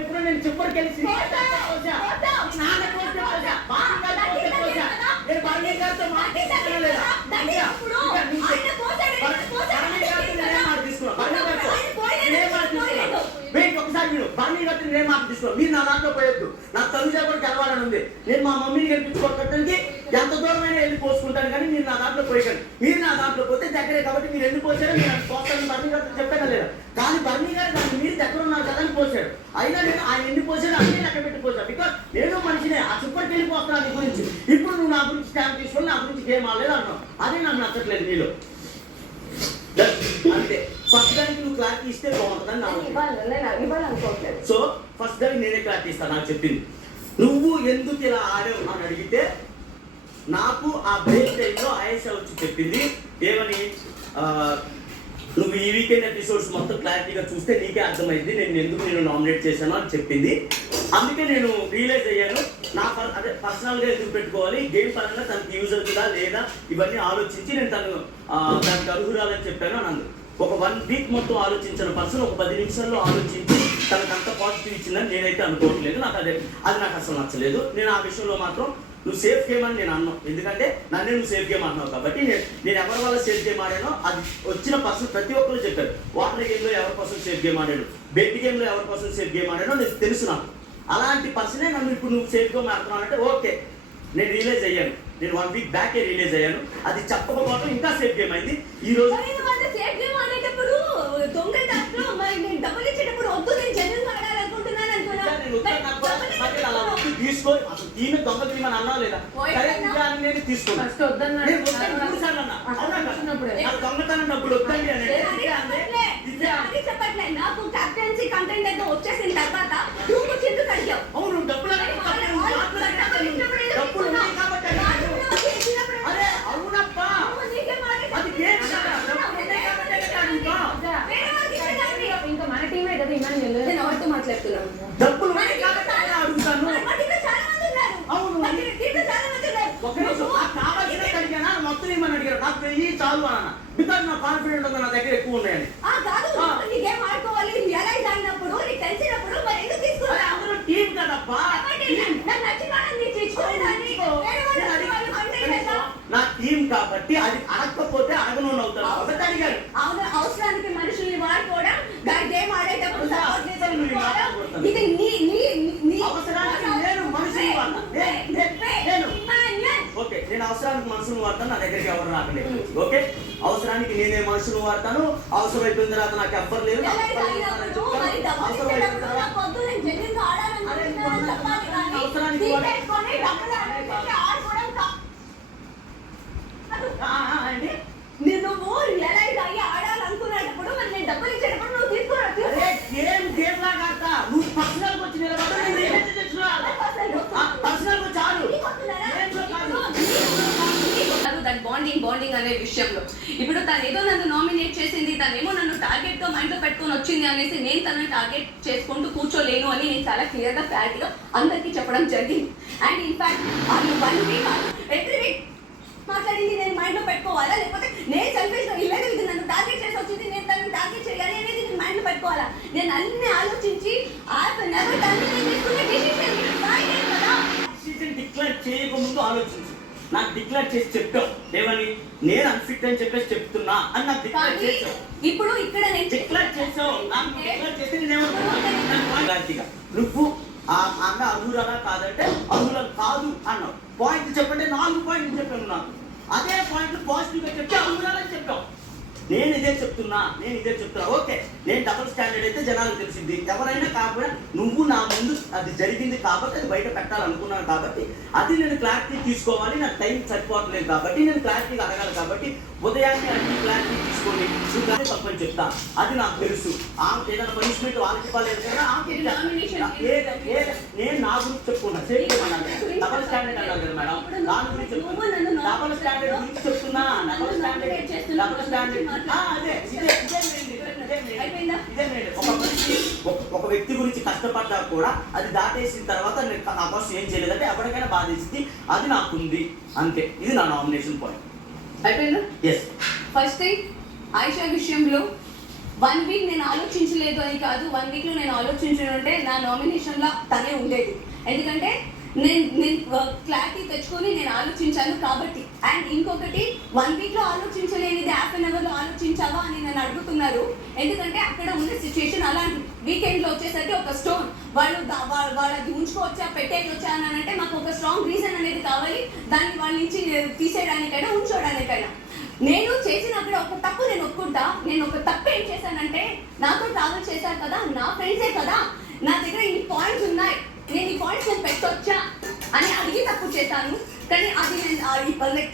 ఇప్పుడు నేను చెప్పరు కలిసి మీరు నా దాంట్లో పోయొద్దు. నాకు తనుజ కూడా గెలవాలని ఉంది. నేను మా మమ్మీని గెలిపించుకోవడానికి ఎంత దూరమైనా వెళ్ళి పోసుకుంటాను, కానీ మీరు నా దాంట్లో పోయకండి. మీరు నా దాంట్లో పోతే దగ్గరే కాబట్టి మీరు ఎందుకు పోసారో నేను పోతాను బర్నీ గారితో చెప్పాను లేదా. కానీ బర్నీ గారు దాన్ని మీరు దగ్గర ఉన్నారు కదా అని పోసాడు. అయినా నేను ఆయన ఎన్ని పోసాడు అన్నీ లెక్క పెట్టి పోసాడు. బికాస్ నేను మనిషినే ఆ సూపర్కి వెళ్ళిపోతున్నాను నీ గురించి. ఇప్పుడు నువ్వు నా గురించి స్టాంప్ తీసుకొని నా గురించి గేమ్ ఆడలేదు అంటున్నావు. అదే నాకు నచ్చట్లేదు నీలో. అంతే ఫస్ట్ దానికి నువ్వు క్లారిటీ ఇస్తే బాగుంటుందని నా. సో ఫస్ట్ దానికి నేనే క్లారిటీ ఇస్తాను. నాకు చెప్పింది నువ్వు ఎందుకు ఇలా ఆడావు అని అడిగితే నాకు ఆ బ్రేక్ టైంలో ఆయేషా వచ్చి చెప్పింది ఏమని, నువ్వు ఈ వీకెండ్ ఎపిసోడ్స్ మొత్తం క్లారిటీగా చూస్తే నీకే అర్థమైంది నేను ఎందుకు నేను నామినేట్ చేశాను అని చెప్పింది. అందుకే నేను రియలైజ్ అయ్యాను నా అదే పర్సనల్గా ఎందుకు పెట్టుకోవాలి, గేమ్ పరంగా తనకి యూజ్ అవుతుందా లేదా ఇవన్నీ ఆలోచించి నేను దానికి అర్హురాలని చెప్పాను అని అంది. ఒక 1 వీక్ మొత్తం ఆలోచించిన పర్సన్ ఒక 10 నిమిషాల్లో ఆలోచించి తనకు అంత పాజిటివ్ ఇచ్చిందని నేనైతే అనుకోవట్లేదు. నాకు అది నాకు అసలు నచ్చలేదు. నేను ఆ విషయంలో మాత్రం నువ్వు సేఫ్ గేమ్ అని నేను అన్నాను. ఎందుకంటే నన్నే నువ్వు సేఫ్ గేమ్ అన్నావు కాబట్టి నేను ఎవరి వల్ల సేఫ్ గేమ్ ఆడానో అది వచ్చిన పర్సన్ ప్రతి ఒక్కరు చెప్పారు. వాటర్ గేమ్లో ఎవరి కోసం సేఫ్ గేమ్ ఆడాడు, బెట్ గేమ్లో ఎవరి కోసం సేఫ్ గేమ్ ఆడానో నేను తెలుసు. నాకు అలాంటి పర్సనే నన్ను ఇప్పుడు నువ్వు సేఫ్ గేమ్ ఆడుతున్నావు అంటే ఓకే నేను రియలైజ్ అయ్యాను. నేను 1 వీక్ బ్యాకే రియలైజ్ అయ్యాను. అది చెప్పకపోవడం ఇంకా సేఫ్ గేమ్ అయింది. ఈ రోజు తీసుకొని అసలు ఈమె దొంగ తీయమని అన్నా లేదా నేను తీసుకున్నాను. దొంగతనం డబ్బులు వద్దండి అని నాకు కెప్టెన్సీ కంటెంట్ ఏదో వచ్చేసిన తర్వాత అవును డబ్బులు అరే అవునప్పా ఇంకా మన టీమే కదా ఇమాన్యుల్ నేను ఎవరితో మాట్లాడుతున్నాను. డబ్బులు అడుగుతాను. మొత్తం ఏమని అడిగారు నాకు వెయ్యి చాలు అన్న. బికాజ్ నా కాన్ఫిడెంట్ ఉంది నా దగ్గర ఎక్కువ ఉన్నాయని. టీం కదప్పా నా టీం కాబట్టి అది అడగకపోతే అడగను అవుతాను ఒకటి అడిగారు. అవసరానికి మనుషుల్ని వాడుకోవడం గేమ్ ఆడేటప్పుడు ఓకే నేను అవసరానికి మనుషులు వాడతాను. నా దగ్గరికి ఎవరు రాకలేదు. ఓకే అవసరానికి నేనే మనుషులు వాడతాను. అవసరం అయిపోయిన తర్వాత నాకు ఎవ్వరు లేరు. నువ్వు రియలైజ్ అయ్యి ఆడాలనుకునేటప్పుడు మరి నేను డబ్బులు ఇచ్చేటప్పుడు నువ్వు గేమ్ లాగా ఆడతా. నువ్వు పర్సనల్ వచ్చి బాండింగ్ అనే విషయంలో ఇప్పుడు తను ఏదో నన్ను నామినేట్ చేసింది, తనేమో నన్ను టార్గెట్ తో మైండ్ లో పెట్టుకొని వచ్చింది అనేసి నేను తనని టార్గెట్ చేసుకుంటూ కూర్చోలేను అని నేను చాలా క్లియర్ గా క్లారిటీగా అందరికీ చెప్పడం జరిగింది. And in fact 1 week every week మాట్లాడింది నేను మైండ్ లో పెట్టుకోవాలా, లేకపోతే నేను సెల్ఫిష్ గా ఇలాగే ఇది నన్ను టార్గెట్ చేసి వచ్చింది నేను తనని టార్గెట్ చేయాలి అనేది నేను మైండ్ లో పెట్టుకోవాలా. నేను అన్ని ఆలోచించి డిక్లేర్ చేయకముందు ఆలోచించు. నాకు డిక్లేర్ చేసి చెప్పావు ఏమని, నేను అన్ఫిట్ అని చెప్పేసి చెప్తున్నా అని నాకు డిక్లేర్ చేసావు. ఇప్పుడు ఇక్కడ నేను డిక్లేర్ చేసావు. నాకు డిక్లేర్ చేసి నేనేమనుకున్నా నువ్వు అన్న అర్హురాలా కాదంటే అర్హురాలు కాదు అన్నావు. పాయింట్ చెప్పంటే 4 పాయింట్లు చెప్పాను. నాకు అదే పాయింట్లు పాజిటివ్గా చెప్తే అర్హురాలని చెప్పావు. నేను ఇదే చెప్తున్నా. ఓకే నేను డబుల్ స్టాండర్డ్ అయితే జనాలకు తెలిసింది. ఎవరైనా కాకపోయినా నువ్వు నా ముందు అది జరిగింది కాబట్టి అది బయట పెట్టాలనుకున్నాను కాబట్టి అది నేను క్లారిటీ తీసుకోవాలి. నాకు టైం సరిపోవట్లేదు కాబట్టి నేను క్లారిటీగా అడగాలి కాబట్టి ఉదయాన్నే అన్ని క్లారిటీ తీసుకోండి. నువ్వు తప్పని చెప్తా. అది నాకు తెలుసు. ఏదైనా పనిష్మెంట్ వాళ్ళకి ఇవ్వలేదు కదా. నేను నా గురించి చెప్పుకున్నా. డబుల్ స్టాండర్డ్ అన్నారు కదా మేడం, దాని గురించి చెప్తున్నా. డబుల్ స్టాండర్డ్ గురించి చెప్తున్నా. డబుల్ స్టాండర్డ్ అదే అయిపోయిందా? ఒక వ్యక్తి గురించి కష్టపడ్డా కూడా అది దాటేసిన తర్వాత నేను నా కోసం ఏం చేయలేదంటే ఎవరికైనా బాధేసింది, అది నాకుంది అంతే. ఇది నా నామినేషన్ పాయింట్. అయిపోయిందా? ఎస్. ఫస్ట్ థింగ్, ఆయిషా విషయంలో 1 వీక్ నేను ఆలోచించలేదు అని కాదు, 1 వీక్లో నేను ఆలోచించుంటే నా నామినేషన్లో తనే ఉండేది. ఎందుకంటే నేను క్లారిటీ తెచ్చుకొని నేను ఆలోచించాను కాబట్టి. అండ్ ఇంకొకటి, 1 వీక్లో ఆలోచించలేనిది హాఫ్ అన్ అవర్లో ఆలోచించావా అని నన్ను అడుగుతున్నారు. ఎందుకంటే అక్కడ ఉన్న సిచ్యుయేషన్ అలాంటి. వీకెండ్లో వచ్చేసరికి ఒక స్టోన్ వాళ్ళది ఉంచుకోవచ్చా పెట్టేయచ్చా అని అంటే మాకు ఒక స్ట్రాంగ్ రీజన్ అనేది కావాలి, దాన్ని వాళ్ళ నుంచి తీసేయడానికైనా ఉంచడానికైనా. నేను చేసినప్పుడు ఒక తప్పు నేను ఒప్పుకుంటా. నేను ఒక తప్పు ఏం చేశానంటే, నాతో ట్రావెల్ చేశారు కదా, నా ఫ్రెండ్సే కదా, నా దగ్గర ఈ పాయింట్స్ ఉన్నాయి, నేను ఈ పాయింట్స్ నేను పెట్టొచ్చా అని అడిగి తప్పు చేశాను. కానీ అది నేను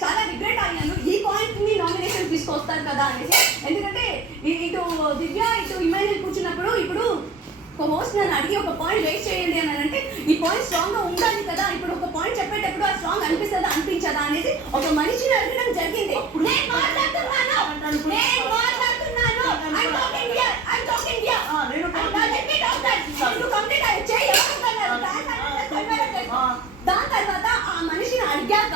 చాలా రిగ్రెట్ అయ్యాను. ఈ పాయింట్ని నామినేషన్ తీసుకొస్తారు కదా అనేసి. ఎందుకంటే ఇటు దివ్య ఇటు ఇమాన్యుయల్ కూర్చున్నప్పుడు ఇప్పుడు ఒక హోస్ట్ నన్ను అడిగి ఒక పాయింట్ వేస్ట్ చేయండి అని అంటే ఈ పాయింట్ స్ట్రాంగ్గా ఉండాలి కదా, ఇప్పుడు ఒక పాయింట్ చెప్పేటప్పుడు ఆ స్ట్రాంగ్ అనిపిస్తుందా అనిపించదా అనేది ఒక మనిషిని అడగడం జరిగింది. నేను మాట్లాడుతున్నాను. దాని తర్వాత ఆ మనిషిని అడిగాక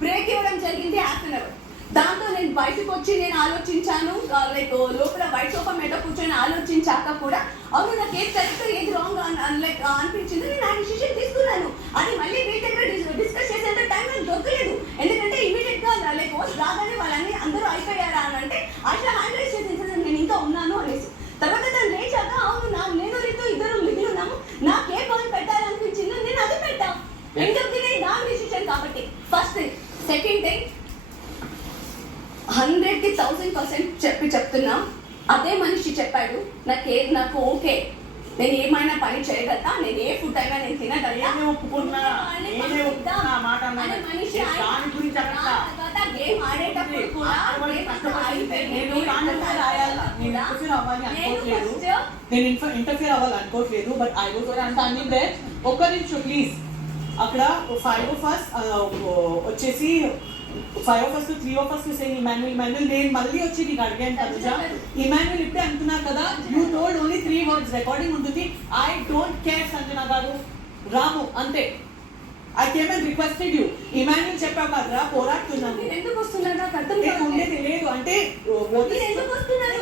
బ్రేక్ ఇవ్వడం జరిగింది హాఫ్ అన్ అవర్. దాంతో నేను బయటకు వచ్చి నేను ఆలోచించాను, లైక్ లోపల వైట్ సోఫా మీద కూర్చొని ఆలోచించాక కూడా అవును నాకు ఏది కరెక్ట్ ఏది రాంగ్ లైక్ అనిపించింది. నేను ఆ డిసిషన్ తీసుకున్నాను. అది మళ్ళీ వీటిగా డిస్కస్ చేసేంత టైం నాకు దొరకలేదు. ఎందుకంటే ఇమీడియట్ గా లైక్ హోస్ట్ రాగానే వాళ్ళని అందరూ అయిపోయారా అని అంటే అట్లా హ్యాండ్ రైజ్ చేసేసి నేను ఇంకా ఉన్నాను అనేసి. తర్వాత తను లేచాక అవును నేను రీతో ఇద్దరు మిగిలి ఉన్నాము, నాకు ఏ పాయింట్ పెట్టాలనిపించిందో నేను అది పెట్టా. ఎందుకంటే నా డిసిషన్ కాబట్టి. First thing. సెకండ్ థింగ్, 100కి 1000% చెప్తున్నా, అదే మనిషి చెప్పాడు నాకు ఓకే, నేను ఏమైనా పని చేయగలుగుతా, నేను ఏ ఫుడ్ అయినా నేను తినగలుగుతా. గేమ్ ఆడేటప్పుడు కూడా నేను ఇంటర్ఫియర్ అవ్వాలి అనుకోవట్లేదు. బట్ ఐ వాజ్ అంటాను దే ఒక్క నిమిషం ప్లీజ్. అక్కడ 5 of us వచ్చేసి 5 of us to 3 of us to say Emmanuel నేను మళ్ళీ వచ్చి నీకు అడిగాను తనుజ, ఇమాన్యుయల్ ఇప్పుడే అంటున్నారు కదా, you told only 3 words, recording ఉంటుంది. ఐ డోంట్ కేర్ సంజన గారు, రాము అంతే. I came and requested you. Emmanuel చెప్పావు కదరా పోరాడుతున్నాను. ఎందుకు వస్తున్నారు నాకు అర్థం ఉండేది లేదు అంటే ఎందుకు వస్తున్నారు?